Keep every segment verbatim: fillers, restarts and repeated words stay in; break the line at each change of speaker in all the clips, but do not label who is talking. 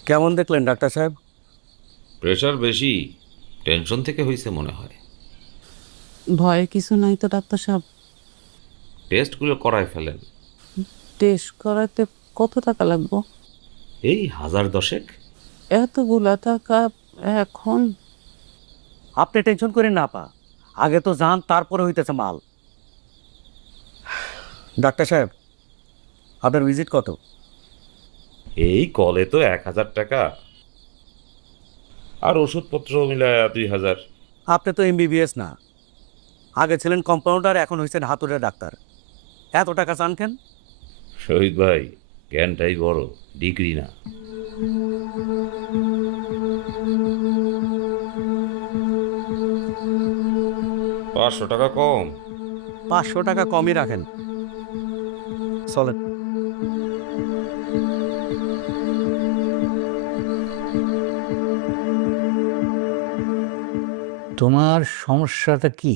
কেমন দেখলেন ডাক্তার সাহেব?
প্রেশার বেশি, টেনশন থেকে হয়েছে মনে হয়।
ভয়ে কিছু নাই তো ডাক্তার সাহেব?
টেস্টগুলো করায় ফেলেন।
টেস্ট করাতে কত টাকা লাগবে?
এই হাজার দশেক।
এতগুলা টাকা এখন?
আপনি টেনশন করেন না আপা, আগে তো যান তারপরে হইতেছে মাল। ডাক্তার সাহেব, আপনার ভিজিট কত?
এই কলে তো এক হাজার টাকা, আর ওষুধপত্র মিলায় দুই হাজার।
আপনি তো এমবিবিএস না, আগে ছিলেন কম্পাউন্ডার, এখন হয়েছেন হাতুড়ে ডাক্তার, এত টাকা চান কেন?
শহীদ ভাই, জ্ঞানটাই বড়, ডিগ্রি না। পাঁচশো টাকা কম।
পাঁচশো টাকা কমই রাখেন, চলেন।
তোমার সমস্যাটা কি?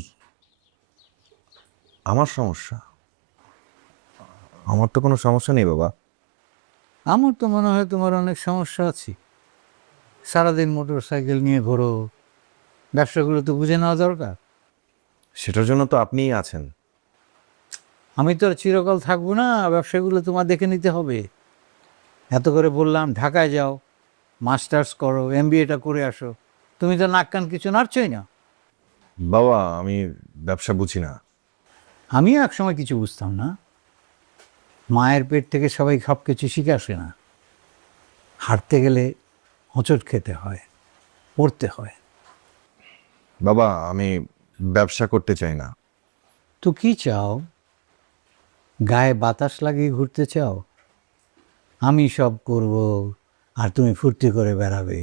আমার সমস্যা? আমার তো কোনো সমস্যা নেই বাবা।
আমার তো মনে হয় তোমার অনেক সমস্যা আছে। সারাদিন মোটর সাইকেল নিয়ে ঘোরো, ব্যবসাগুলো তো বুঝে নেওয়া দরকার।
সেটার জন্য তো আপনিই আছেন।
আমি তো আর চিরকাল থাকবো না, ব্যবসাগুলো তোমার দেখে নিতে হবে। এত করে বললাম ঢাকায় যাও, মাস্টার্স করো, এমবিএটা করে আসো, তুমি তো নাক কান কিছু নাড়ছই না।
বাবা, আমি ব্যবসা বুঝি না।
আমিও একসময় কিছু বুঝতাম না। মায়ের পেট থেকে সবাই সব কিছু শিখে আসে না। হাঁটতে গেলে হোঁচট খেতে হয়, পড়তে হয়।
বাবা, আমি ব্যবসা করতে চাই না।
তো কি চাও? গায়ে বাতাস লাগিয়ে ঘুরতে চাও? আমি সব করব আর তুমি ফুর্তি করে বেড়াবে।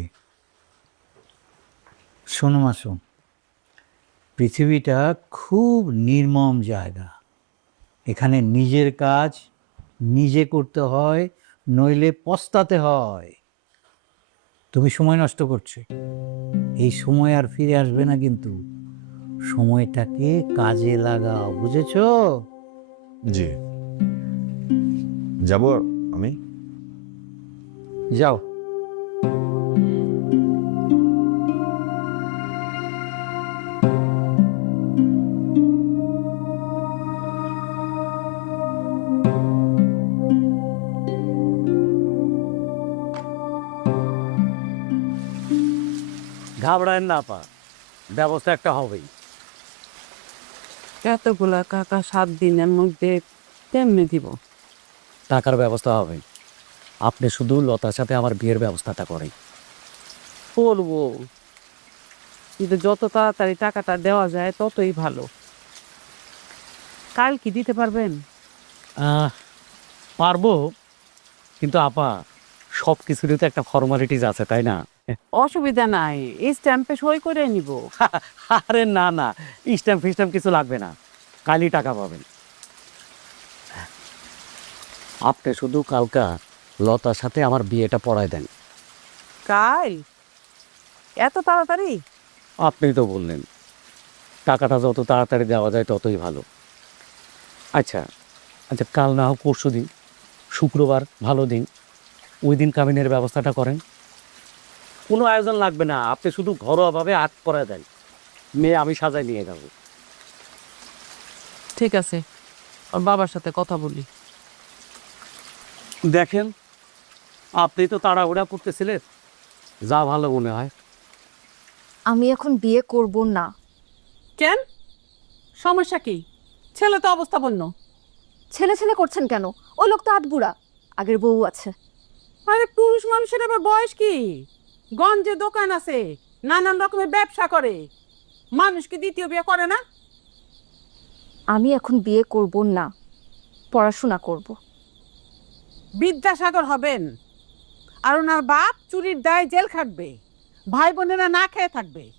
শোনো মা, শোন, পৃথিবীটা খুব নির্মম জায়গা। এখানে নিজের কাজ নিজে করতে হয়, নইলে পস্তাতে হয়। তুমি সময় নষ্ট করছো, এই সময় আর ফিরে আসবে না, কিন্তু সময়টাকে কাজে লাগাও, বুঝেছো?
জি, যাব আমি।
যাও।
ঘাবড়ায়েন না আপা, ব্যবস্থা একটা হবেই।
এতগুলা টাকা সাত দিনের মধ্যে কেমনে দিব?
টাকার ব্যবস্থা হবে, আপনি শুধু লতার সাথে আমার বিয়ের ব্যবস্থাটা করেন।
করবো, কিন্তু যত তাড়াতাড়ি টাকাটা দেওয়া যায় ততই ভালো। কাল কি দিতে পারবেন?
আহ, পারবো, কিন্তু আপা সব কিছুরই তো একটা ফর্মালিটিস আছে, তাই না?
অসুবিধা নাই, এই স্ট্যাম্পে সই করে নিব।
আরে না না, স্ট্যাম্প ফিস্ট্যাম্প কিছু লাগবে না, কালই টাকা পাবেন। আপনি শুধু কালকা লতার সাথে আমার বিয়েটা পড়ায় দেন।
কাল? এত তাড়াতাড়ি?
আপনি তো বললেন টাকাটা যত তাড়াতাড়ি দেওয়া যায় ততই ভালো। আচ্ছা আচ্ছা, কাল না হোক পরশু দিন, শুক্রবার ভালো দিন, ওই দিন কাবিনের ব্যবস্থাটা করেন। কোনো আয়োজন লাগবে না, আপনি শুধু ঘরোয়াভাবে আট পরে দেন, মেয়ে আমি সাজায় নিয়ে যাব।
ঠিক আছে, ওর বাবার সাথে কথা বলি।
দেখেন, আপনি তো তাড়াহুড়া করতেছিলেন, যা ভালো মনে হয়।
আমি এখন বিয়ে করব না।
কেন? সমস্যা কি? ছেলে তো অবস্থা বন্য।
ছেলে ছেলে করছেন কেন? ওই লোক তো আধবুড়া, আগের বউ আছে।
আরে পুরুষ মানুষের আবার বয়স কি? গঞ্জে দোকান আছে, নানান রকমের ব্যবসা করে, মানুষ কি দ্বিতীয় বিয়ে করে না?
আমি এখন বিয়ে করব না, পড়াশোনা করব।
বিদ্যাসাগর হবেন, আর ওনার বাপ চুরির দায়ে জেল খাটবে, ভাই বোনেরা না খেয়ে থাকবে।